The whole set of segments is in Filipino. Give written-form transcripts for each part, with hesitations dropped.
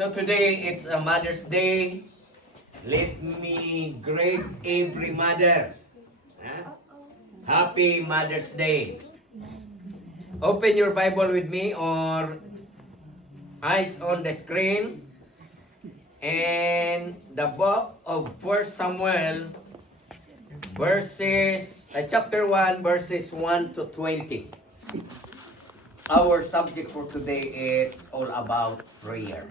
So today it's a Mother's Day. Let me greet every mother. Huh? Happy Mother's Day. Open your Bible with me or eyes on the screen. And the book of 1 Samuel chapter 1 verses 1 to 20. Our subject for today is all about prayer.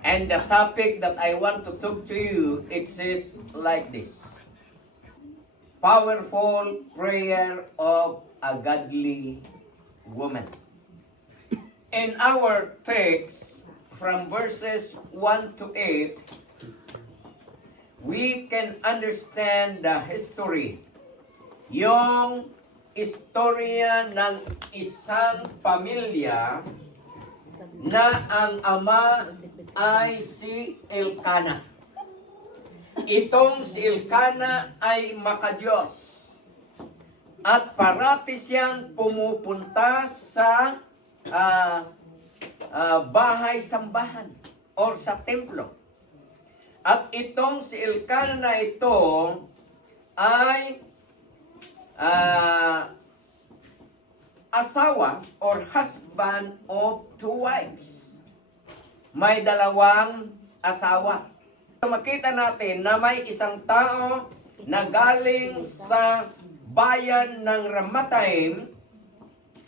And the topic that I want to talk to you, it says like this. Powerful prayer of a godly woman. In our text, from verses 1 to 8, we can understand the history. Yung istorya ng isang pamilya na ang ama ay si Elkana. Itong si Elkana ay makadiyos at parati siyang pumupunta sa bahay-sambahan or sa templo. At itong si Elkana na ito ay asawa or husband of two wives. May dalawang asawa. Makita natin na may isang tao na galing sa bayan ng Ramataim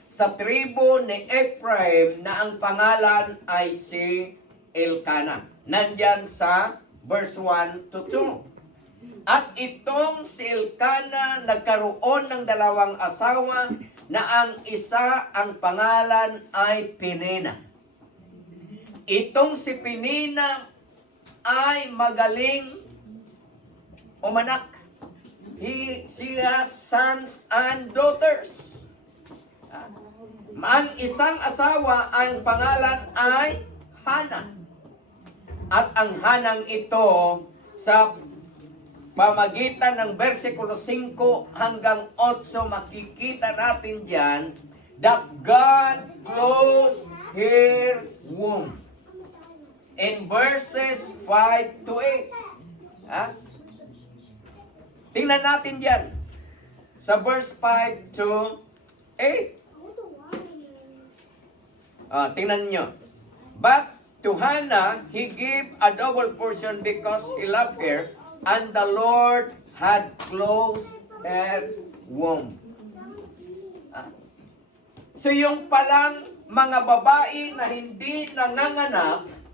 sa tribo ni Ephraim na ang pangalan ay si Elkana. Nandyan sa verse 1 to 2. At itong si Elkana nagkaroon ng dalawang asawa na ang isa ang pangalan ay Penina. Itong si Penina ay magaling umanak. She has sons and daughters. Ang isang asawa, ang pangalan ay Hana. At ang Hanang ito, sa pamagitan ng versikulo 5 hanggang 8, makikita natin diyan that God closed her womb. In verses 5 to 8. Tingnan natin diyan. Sa verse 5 to 8. Tingnan nyo. But to Hannah, he gave a double portion because he loved her, and the Lord had closed her womb. So yung palang mga babae na hindi nanganganak,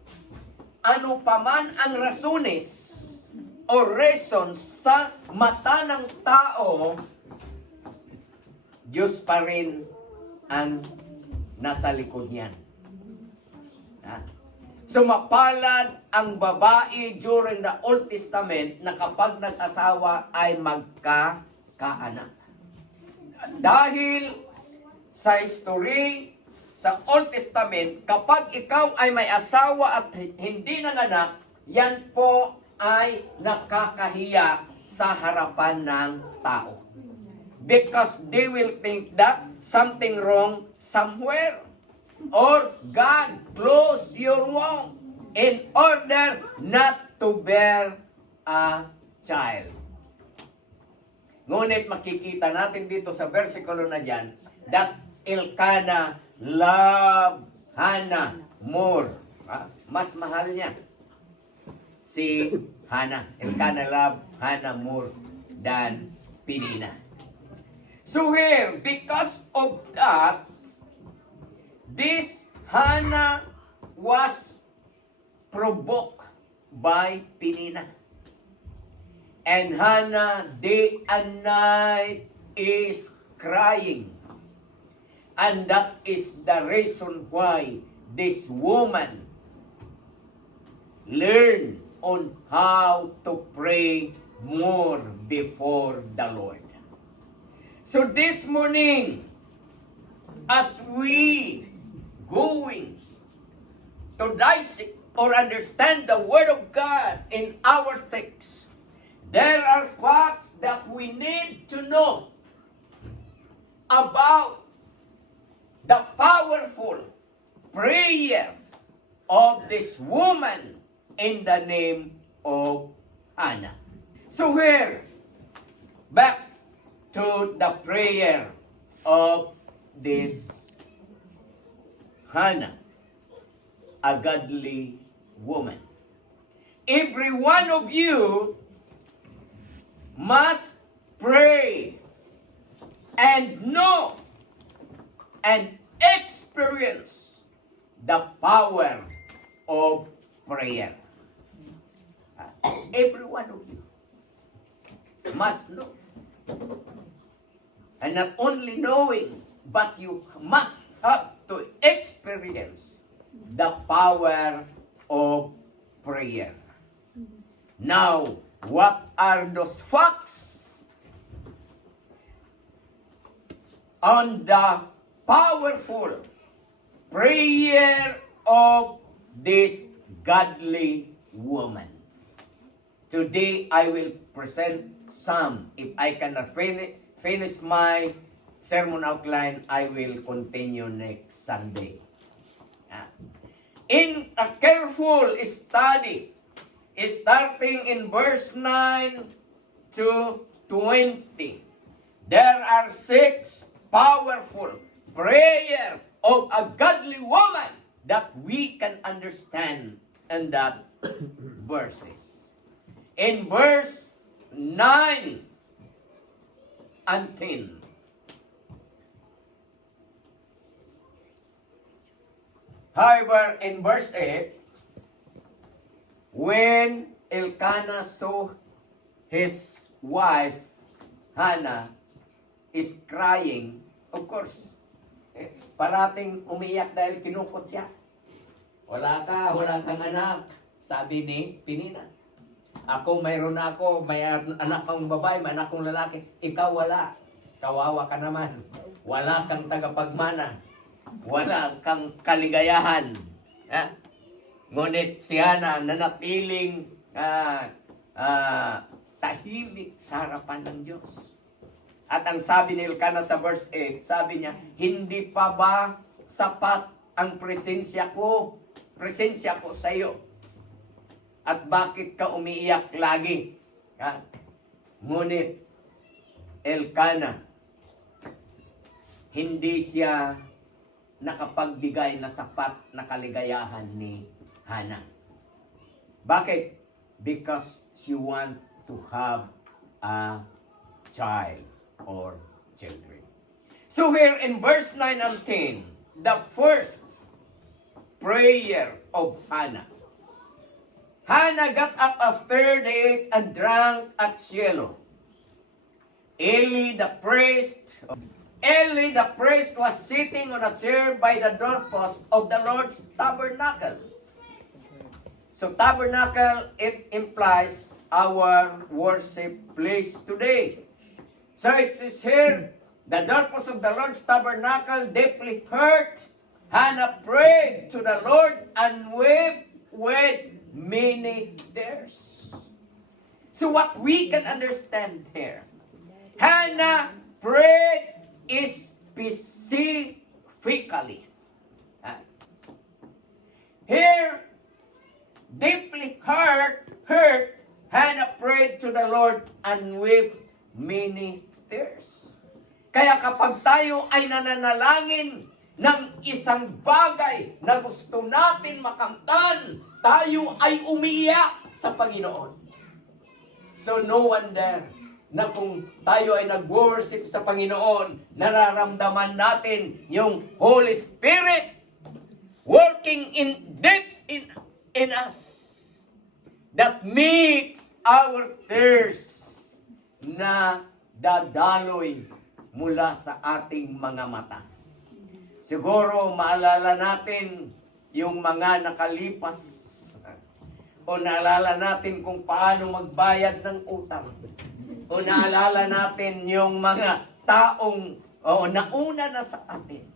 ano paman ang rasones o reasons sa mata ng tao, Diyos pa rin ang nasa likod niyan. So mapalad ang babae during the Old Testament na kapag nag-asawa ay magkakaanak. Dahil sa history sa Old Testament, kapag ikaw ay may asawa at hindi nanganak, yan po ay nakakahiya sa harapan ng tao. Because they will think that something wrong somewhere. Or God closed your womb in order not to bear a child. Ngunit makikita natin dito sa versikulo na dyan that Elkana loved Hannah more. Mas mahal niya si Hannah. Elkana loved Hannah more than Penina. So here, because of that, this Hannah was provoked by Penina. And Hannah day and night is crying. And that is the reason why this woman learned on how to pray more before the Lord. So this morning, as we going to dissect or understand the Word of God in our text, there are facts that we need to know about the powerful prayer of this woman in the name of Hannah. So here, back to the prayer of this Hannah, a godly woman. Every one of you must pray and know and experience the power of prayer. Every one of you must know. And not only knowing, but you must have to experience the power of prayer. Now, what are those facts on the powerful prayer of this godly woman? Today, I will present some. If I cannot finish my sermon outline, I will continue next Sunday. In a careful study, starting in verse 9 to 20, there are 6 powerful prayer of a godly woman that we can understand in that verses. In verse 9 and 10, however, in verse 8, when Elkanah saw his wife, Hannah, is crying, of course, parating umiyak dahil kinukot siya. Wala kang anak, sabi ni Penina. Ako, mayroon ako, may anak kang babae, may anak kong lalaki. Ikaw wala. Kawawa ka naman. Wala kang tagapagmana. Wala kang kaligayahan. Ngunit si Hannah nanatiling tahimik sa harapan ng Diyos. At ang sabi ni Elkanah sa verse 8, sabi niya, hindi pa ba sapat ang presensya ko sa iyo? At bakit ka umiiyak lagi? Ngunit Elkanah, hindi siya nakapagbigay na sapat na kaligayahan ni Hannah. Bakit? Because she want to have a child or children. So here in verse 9 and 10, the first prayer of Hannah. Hannah got up after they ate and drank at Shiloh. Eli the priest was sitting on a chair by the doorpost of the Lord's tabernacle. So tabernacle, it implies our worship place today. So it says here, the doorpost of the Lord's tabernacle deeply hurt. Hannah prayed to the Lord and wept with many tears. So what we can understand here, Hannah prayed specifically. Here, deeply hurt, Hannah prayed to the Lord and wept many tears. Kaya kapag tayo ay nananalangin ng isang bagay na gusto natin makamtan, tayo ay umiiyak sa Panginoon. So no wonder na kung tayo ay nag-worship sa Panginoon, nararamdaman natin yung Holy Spirit working deep in us that makes our tears na dadaloy mula sa ating mga mata. Siguro maalala natin yung mga nakalipas o naalala natin kung paano magbayad ng utang o naalala natin yung mga taong nauna na sa atin.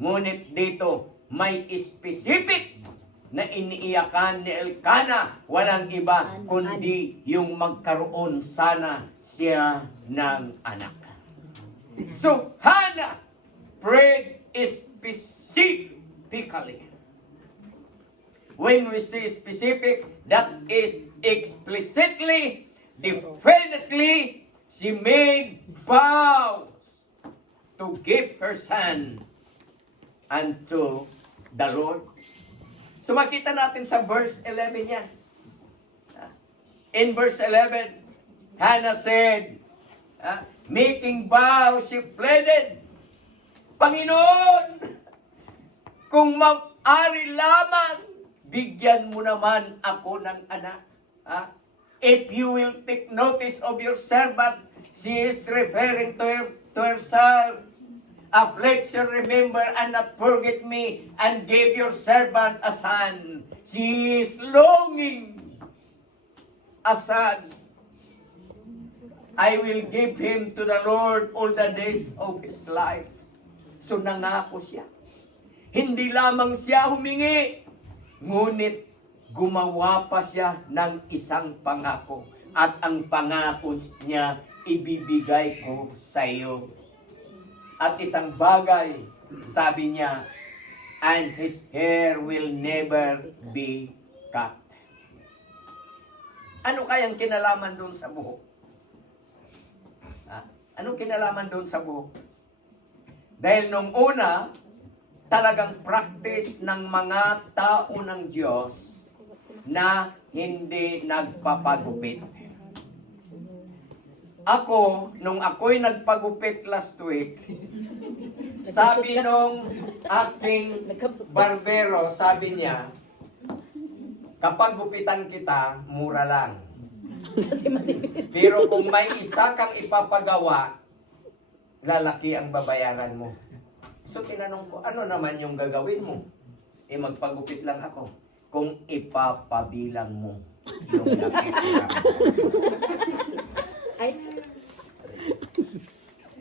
Ngunit dito may specific na iniiyakan ni Elkanah, walang iba kundi yung magkaroon sana siya ng anak. So Hannah prayed specifically. when we see specific, that is explicitly, definitely, she made vows to give her son unto the Lord. So makita natin sa verse 11 yan. In verse 11, Hannah said, making vows, she pleaded, Panginoon, kung maaari lamang, bigyan mo naman ako ng anak. If you will take notice of your servant, she is referring to herself. Affliction, remember and not forget me, and give your servant a son. She is longing a son. I will give him to the Lord all the days of his life. So nangako siya. Hindi lamang siya humingi, ngunit gumawa pa siya ng isang pangako. At ang pangako niya, ibibigay ko sa iyo. At isang bagay, sabi niya, and his hair will never be cut. Ano kayang kinalaman doon sa buhok? Anong kinalaman doon sa buhok? Dahil nung una, talagang practice ng mga tao ng Diyos na hindi nagpapagupit. Ako, nung ako'y nagpagupit last week, sabi nung aking barbero, sabi niya, kapag gupitan kita, mura lang. Pero kung may isa kang ipapagawa, lalaki ang babayaran mo. So tinanong ko, ano naman yung gagawin mo? Magpagupit lang ako. Kung ipapabilang mo yung nakikita mo.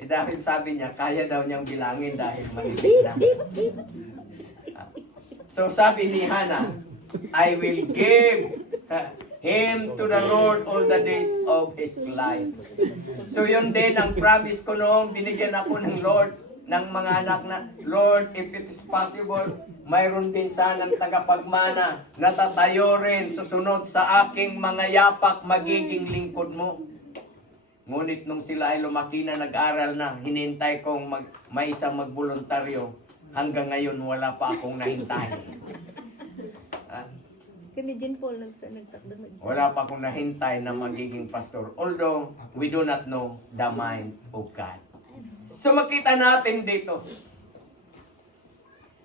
Dahil sabi niya, kaya daw niyang bilangin dahil manipis na. So sabi ni Hannah, I will give him to the Lord all the days of his life. So yun din ang promise ko noong binigyan ako ng Lord, ng mga anak na, Lord, if it is possible, mayroon din sanang tagapagmana na tatayo rin, susunod sa aking mga yapak, magiging lingkod mo. Ngunit nung sila ay lumaki na, nag-aral na, hinintay kong may isang magboluntaryo, hanggang ngayon wala pa akong nahintay. Kani Jean Paul nagsakdan. Wala pa akong nahintay na magiging pastor. Although, we do not know the mind of God. So makita natin dito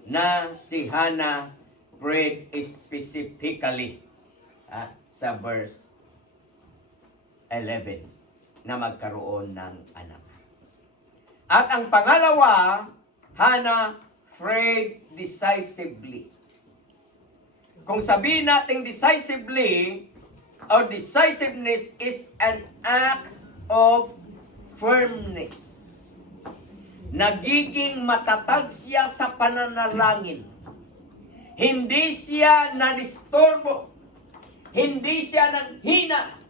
na si Hannah prayed specifically sa verse 11 na magkaroon ng anak. At ang pangalawa, Hannah prayed decisively. Kung sabihin natin decisively, or decisiveness is an act of firmness. Nagiging matatag siya sa pananalangin. Hindi siya nadisturbo. Hindi siya nanghina.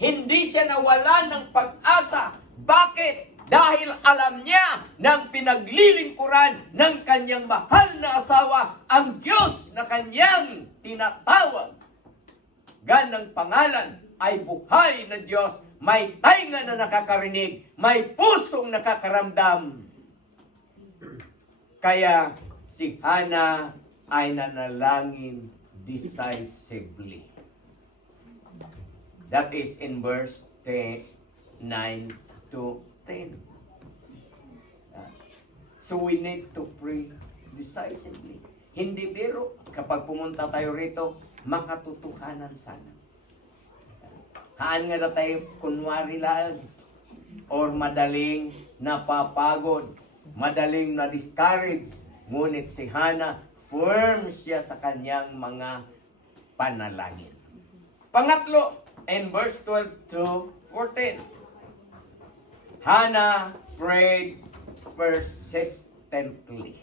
Hindi siya nawalan ng pag-asa. Bakit? Dahil alam niya ng pinaglilingkuran ng kanyang mahal na asawa, ang Diyos na kanyang tinatawag. Ganang pangalan ay buhay na Diyos, may tainga na nakakarinig, may pusong nakakaramdam. Kaya si Hannah ay nanalangin decisively. That is in verse 9 to 10. So we need to pray decisively. Hindi biro, kapag pumunta tayo rito, makatotohanan sana. Haan nga na tayo kunwari lang, or madaling napapagod, madaling na-discourage. Ngunit si Hannah, firm siya sa kanyang mga panalangin. Pangatlo, in verse 12 to 14. Hannah prayed persistently.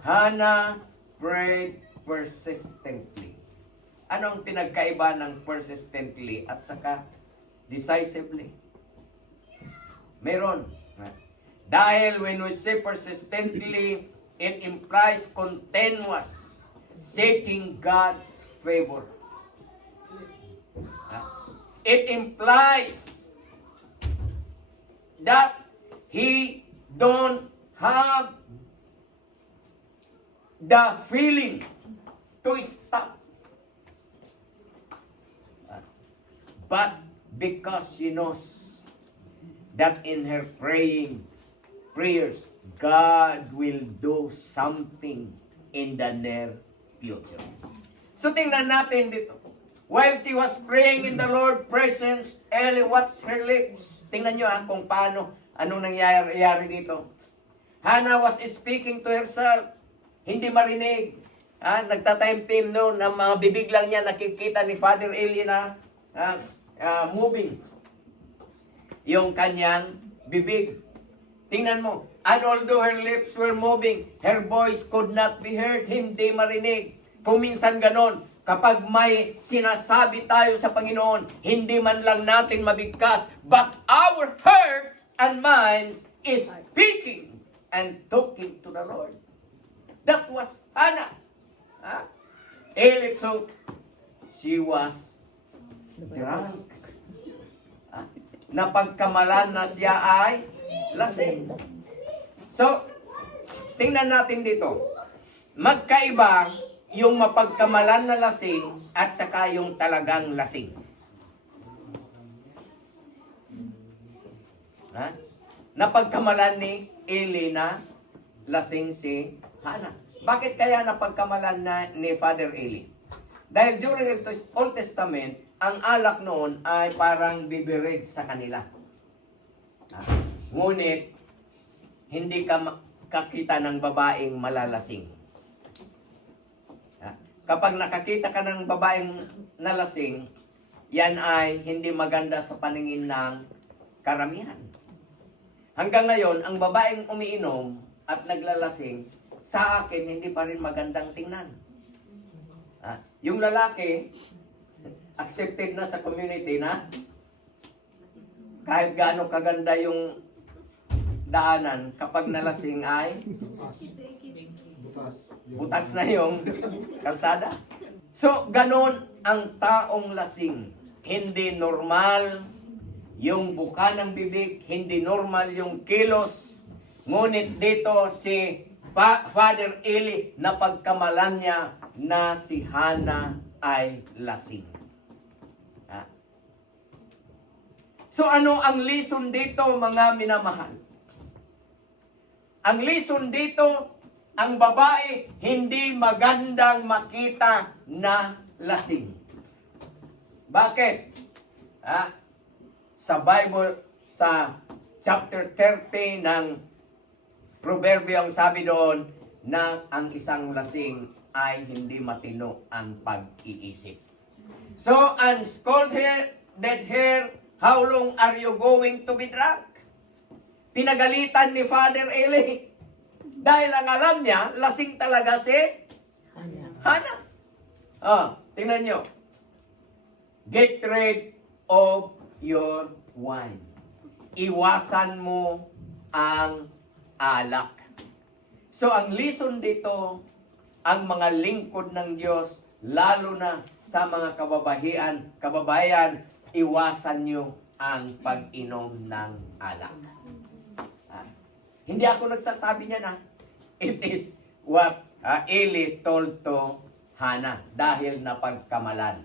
Hannah prayed persistently. Ano ang pinagkaiba ng persistently at saka decisively? Meron. Dahil when we say persistently, it implies continuous seeking God's favor. It implies that he don't have the feeling to stop. But because she knows that in her prayers, God will do something in the near future. So tingnan natin dito. While she was praying in the Lord's presence, Eli watched her lips. Tingnan nyo kung paano, anong nangyayari dito. Hannah was speaking to herself. Hindi marinig. Nagta-time team noon, ang mga bibig lang niya nakikita ni Father Eli na moving. Yung kanyang bibig. Tingnan mo. And although her lips were moving, her voice could not be heard. Hindi marinig. Kung minsan ganon, kapag may sinasabi tayo sa Panginoon, hindi man lang natin mabigkas, but our hearts and minds is speaking and talking to the Lord. That was Hannah. Eli thought she was drunk. Napagkamalan na siya ay lasing. So, tingnan natin dito. Magkaiba yung mapagkamalan na lasing at saka yung talagang lasing. Napagkamalan ni Eli na lasing si Hannah. Bakit kaya napagkamalan na ni Father Eli? Dahil during the Old Testament, ang alak noon ay parang bibirig sa kanila. Ngunit, hindi ka kakita ng babaeng malalasing. Kapag nakakita ka ng babaeng nalasing, yan ay hindi maganda sa paningin ng karamihan. Hanggang ngayon, ang babaeng umiinom at naglalasing, sa akin, hindi pa rin magandang tingnan. Yung lalaki, accepted na sa community na kahit gaano kaganda yung daanan, kapag nalasing ay butas na yung kalsada. So, ganon ang taong lasing. Hindi normal yung buka ng bibig, hindi normal yung kilos. Ngunit dito si Father Eli, napagkamalan niya na si Hannah ay lasing. So ano ang lesson dito, mga minamahal? Ang lesson dito, ang babae hindi magandang makita na lasing. Bakit? Sa Bible, sa chapter 30 ng Proverbio, ang sabi doon na ang isang lasing ay hindi matino ang pag-iisip. So, and scolded her, how long are you going to be drunk? Pinagalitan ni Father Eli. Dahil ang alam niya, lasing talaga si Hannah. Tingnan nyo. Get rid of your wine. Iwasan mo ang alak. So, ang lesson dito, ang mga lingkod ng Diyos, lalo na sa mga kababayan, iwasan nyo ang pag-inom ng alak. Hindi ako nagsasabi niya na. It is what Eli told to Hannah dahil napagkamalan.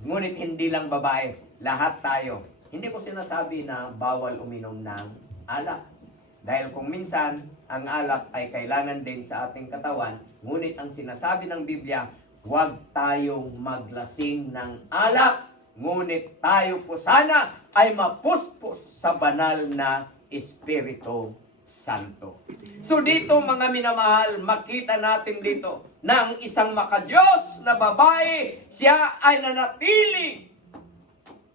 Ngunit hindi lang babae, lahat tayo. Hindi ko sinasabi na bawal uminom ng alak. Dahil kung minsan, ang alak ay kailangan din sa ating katawan, ngunit ang sinasabi ng Biblia, huwag tayong maglasing ng alak, ngunit tayo po sana ay mapuspos sa banal na Espiritu Santo. So dito, mga minamahal, makita natin dito na ang isang makadiyos na babae, siya ay nanatiling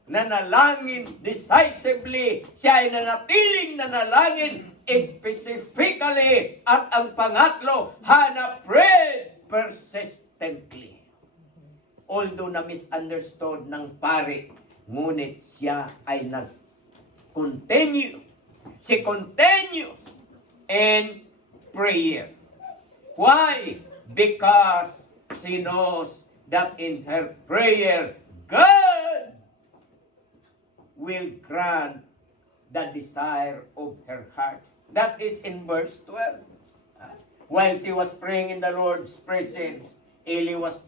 nanalangin decisively. Siya ay nanatiling nanalangin specifically. At ang pangatlo, Hannah prayed persistently. Although na misunderstood ng pare, ngunit siya ay nag-continue. She continues in prayer. Why? Because she knows that in her prayer, God will grant the desire of her heart. That is in verse 12. While she was praying in the Lord's presence, Eli was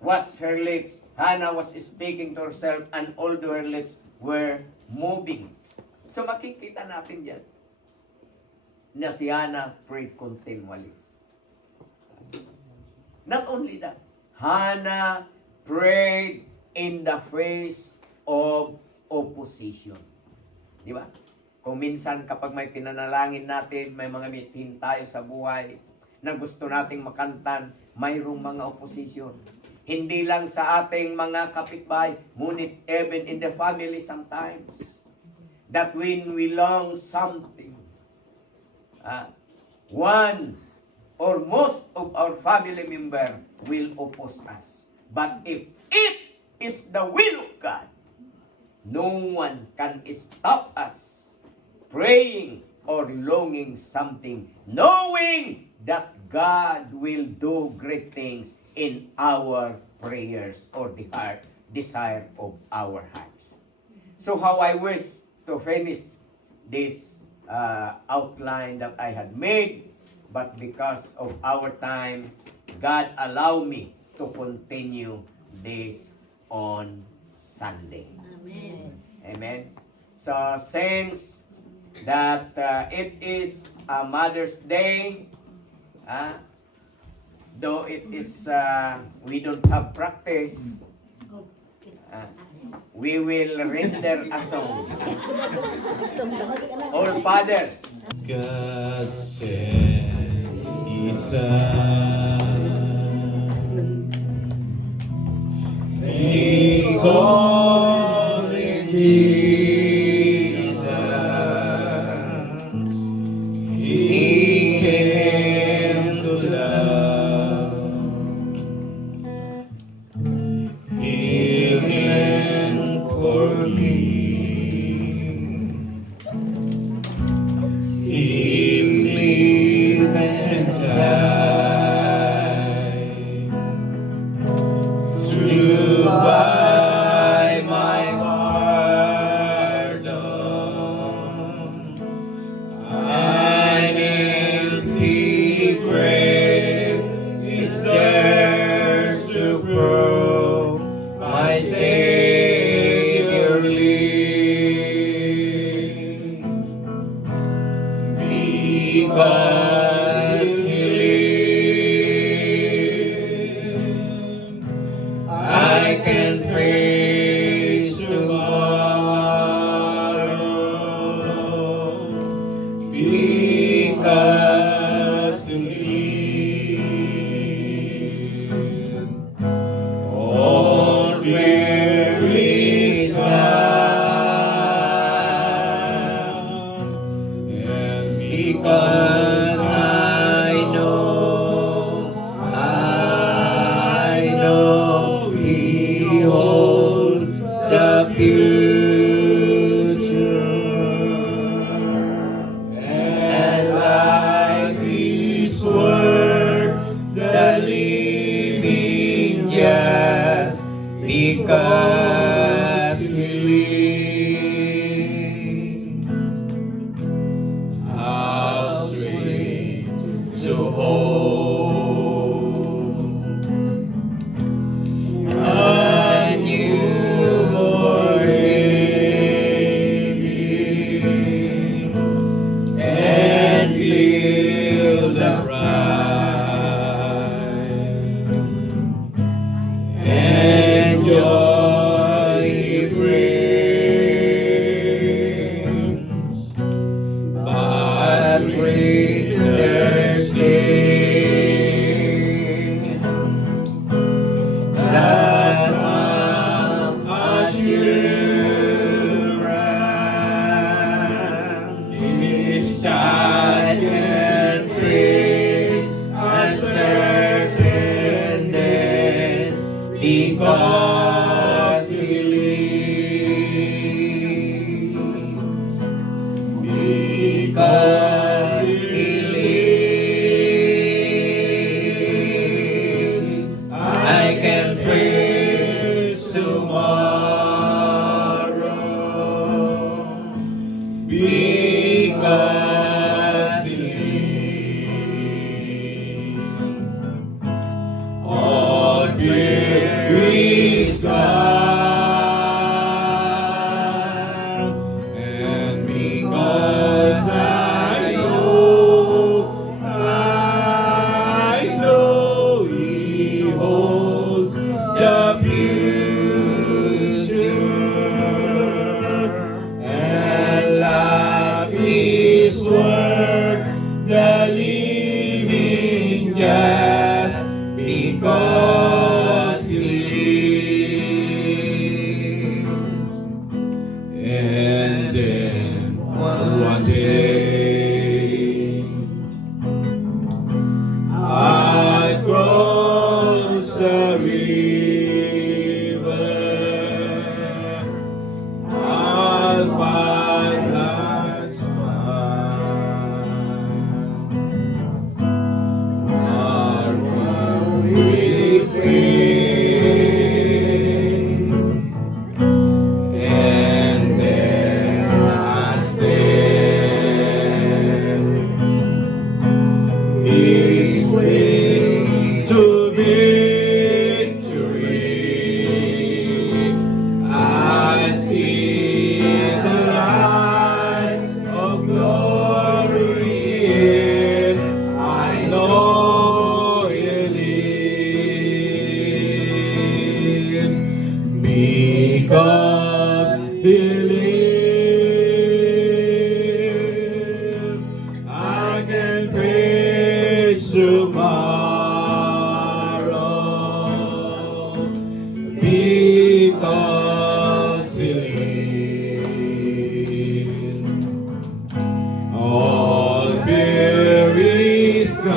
watched her lips. Hannah was speaking to herself, and although her lips were moving. So makikita natin yan na si Hannah prayed continually. Not only that, Hannah prayed in the face of opposition. Di ba? Kung minsan kapag may pinanalangin natin, may mga meeting tayo sa buhay na gusto nating makantan, mayroong mga opposition. Hindi lang sa ating mga kapitbahay, ngunit even in the family sometimes. That when we long something, one or most of our family member will oppose us. But if it is the will of God, no one can stop us praying or longing something, knowing that God will do great things in our prayers or the desire of our hearts. So how I wish to finish this outline that I had made, but because of our time, God allow me to continue this on Sunday. Amen. Amen. So since that it is a Mother's Day, though it is we don't have practice, we will render a song. All fathers, Kasi isa He called him Jesus. He came to love, heal and forgive. He lived and died to buy my pardon. An empty grave is theirs to prove my Savior lives. Because He lives, I can face tomorrow. Because He lives, all fear is gone. And because I know He holds the future, and life is worth the living just because He lives. How sweet to hold a newborn baby and feel the pride and joy yes, because He lives. And then one day I cross the river, I'll find land's far we pray, and then I stand His way to victory. I see the light of glory, and I know He lives, because He lives. I can face tomorrow, because He lives. All fear is gone,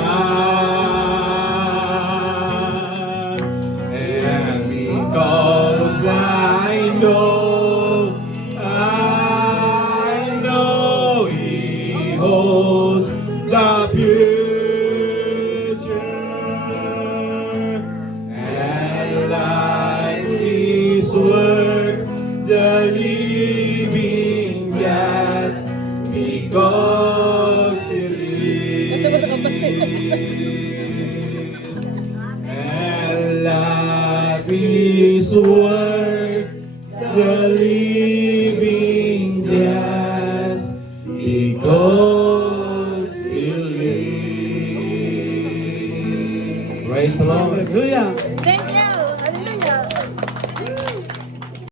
and because I know He holds the future, and like His word, the living gas, because He lives. And like His word, the living gas, because He lives. Praise the Lord. Hallelujah. Thank you.